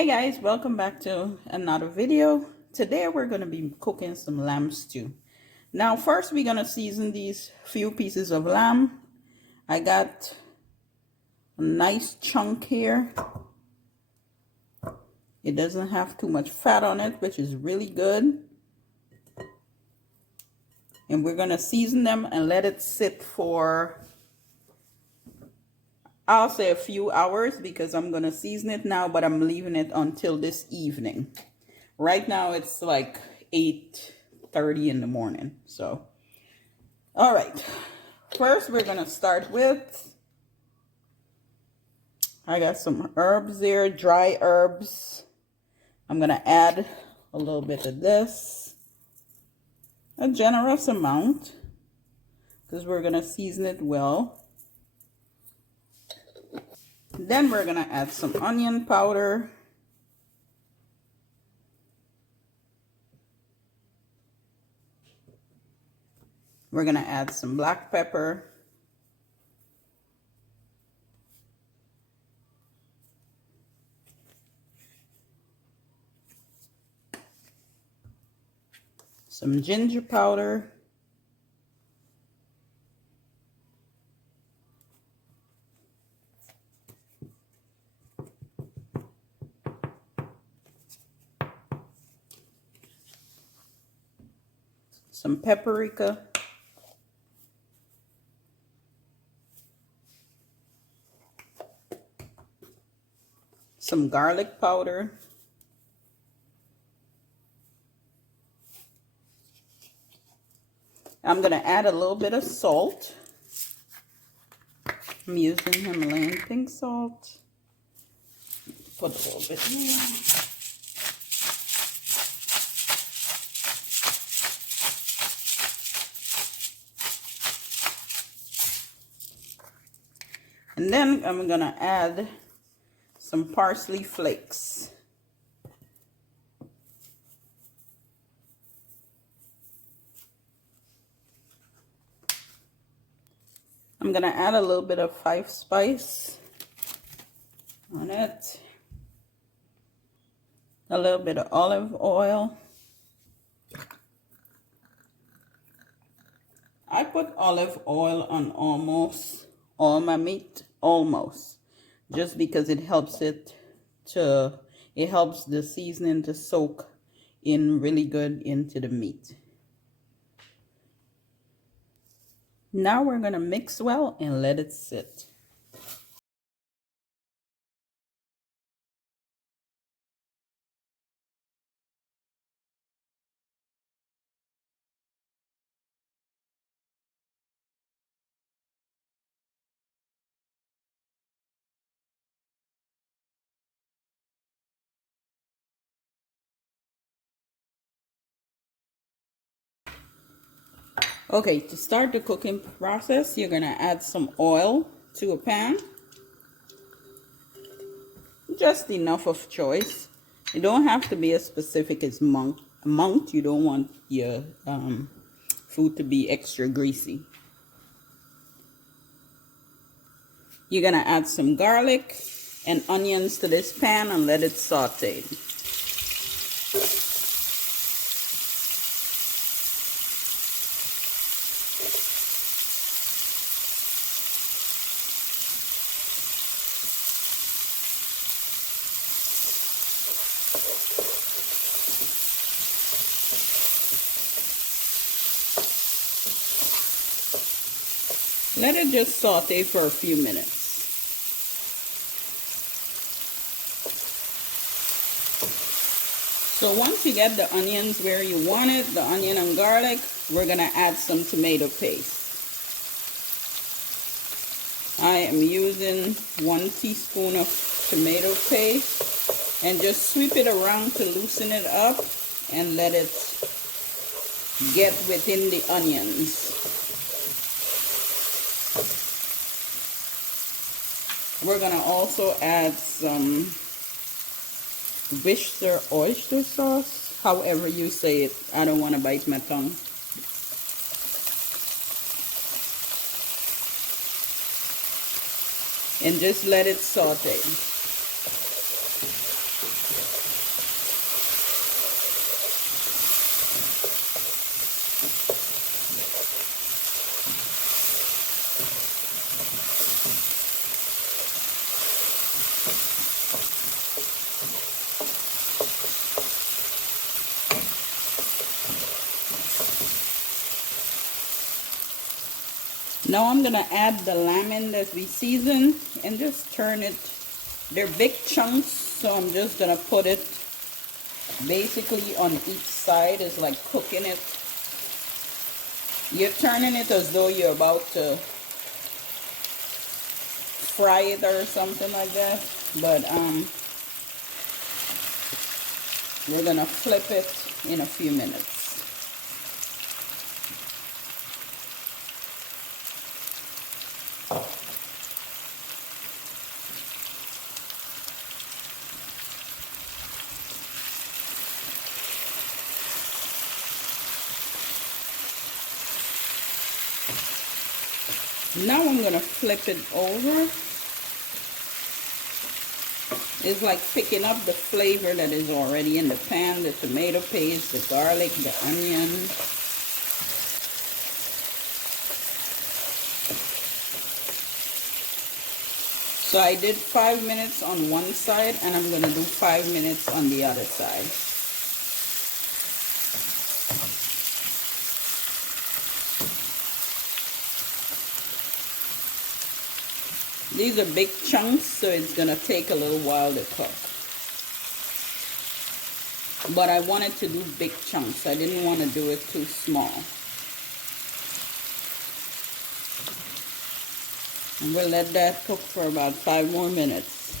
Hey guys, welcome back to another video. Today we're going to be cooking some lamb stew. Now first we're going to season these few pieces of lamb. I got a nice chunk here. It doesn't have too much fat on it, which is really good. And we're going to season them and let it sit for, I'll say a few hours, because I'm going to season it now, but I'm leaving it until this evening. Right now it's like 8:30 in the morning. So, all right. First we're going to start with, I got some herbs there, dry herbs. I'm going to add a little bit of this, a generous amount, because we're going to season it well. Then we're going to add some onion powder. We're going to add some black pepper. Some ginger powder. Some paprika. Some garlic powder. I'm going to add a little bit of salt. I'm using Himalayan pink salt. Put a little bit here. And then I'm going to add some parsley flakes. I'm going to add a little bit of 5-spice on it. A little bit of olive oil. I put olive oil on almost all my meat, just because it helps the seasoning to soak in really good into the meat. Now we're going to mix well and let it sit. Okay, to start the cooking process, you're going to add some oil to a pan. Just enough of choice. You don't have to be as specific as amount. You don't want your food to be extra greasy. You're going to add some garlic and onions to this pan and let it saute. Let it just saute for a few minutes. So once you get the onions where you want it, the onion and garlic, we're going to add some tomato paste. I am using 1 teaspoon of tomato paste, and just sweep it around to loosen it up and let it get within the onions. We're going to also add some Worcestershire oyster sauce, however you say it. I don't want to bite my tongue. And just let it saute. Now I'm gonna add the lamb that we seasoned and just turn it. They're big chunks, so I'm just gonna put it basically on each side. Is like cooking it. You're turning it as though you're about to fry it or something like that, but we're gonna flip it in a few minutes. Now I'm gonna flip it over. It's like picking up the flavor that is already in the pan, the tomato paste, the garlic, the onion. So I did 5 minutes on one side and I'm gonna do 5 minutes on the other side. These are big chunks, so it's gonna take a little while to cook. But I wanted to do big chunks. I didn't want to do it too small. And we'll let that cook for about 5 more minutes.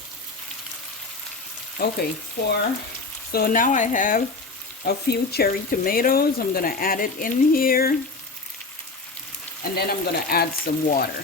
Okay, so now I have a few cherry tomatoes. I'm gonna add it in here. And then I'm gonna add some water.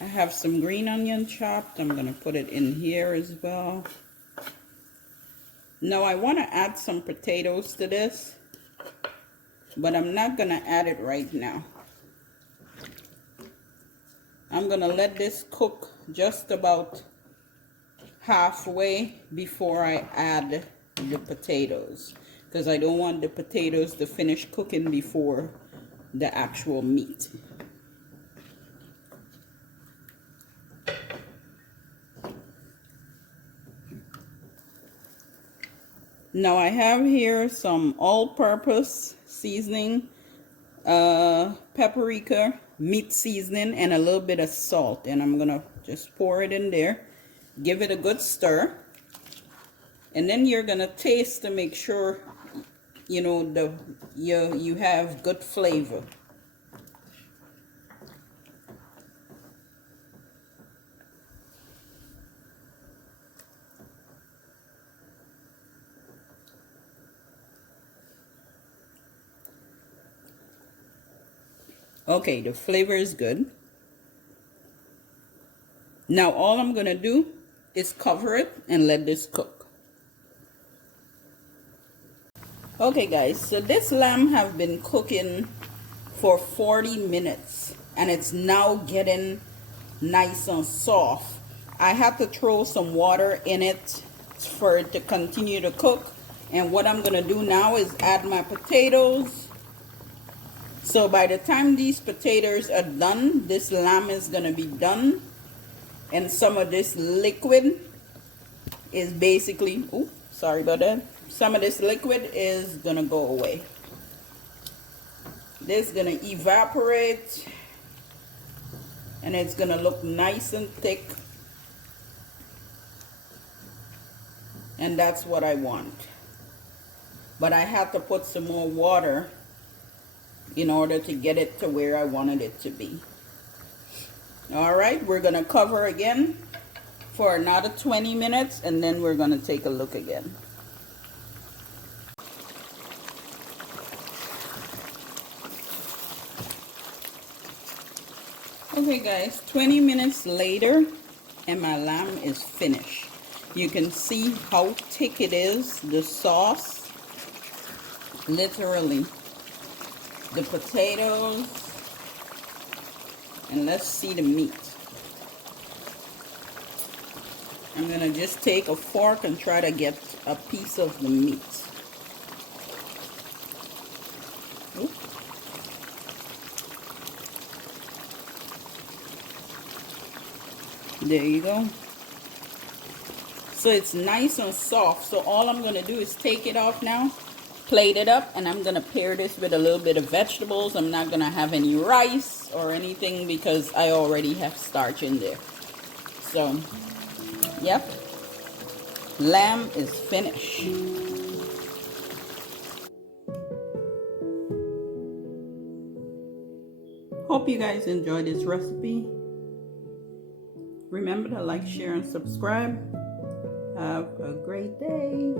I have some green onion chopped. I'm going to put it in here as well. Now I want to add some potatoes to this, but I'm not going to add it right now. I'm going to let this cook just about halfway before I add the potatoes, because I don't want the potatoes to finish cooking before the actual meat. Now I have here some all-purpose seasoning, paprika, meat seasoning, and a little bit of salt. And I'm gonna just pour it in there, give it a good stir, and then you're gonna taste to make sure you know you have good flavor. Okay, the flavor is good. Now all I'm gonna do is cover it and let this cook. Okay guys, so this lamb have been cooking for 40 minutes and it's now getting nice and soft. I have to throw some water in it for it to continue to cook, and what I'm gonna do now is add my potatoes. So by the time these potatoes are done, this lamb is going to be done. And some of this liquid is basically, oh, sorry about that. Some of this liquid is going to go away. This is going to evaporate. And it's going to look nice and thick. And that's what I want. But I have to put some more water in order to get it to where I wanted it to be. All right, we're gonna cover again for another 20 minutes and then we're gonna take a look again. Okay guys, 20 minutes later and my lamb is finished. You can see how thick it is, the sauce, literally. The potatoes, and let's see the meat. I'm gonna just take a fork and try to get a piece of the meat. Oop. There you go. So it's nice and soft. So all I'm gonna do is take it off now, plate it up, and I'm gonna pair this with a little bit of vegetables. I'm not gonna have any rice or anything because I already have starch in there. So, yep, lamb is finished. Hope you guys enjoyed this recipe. Remember to like, share, and subscribe. Have a great day.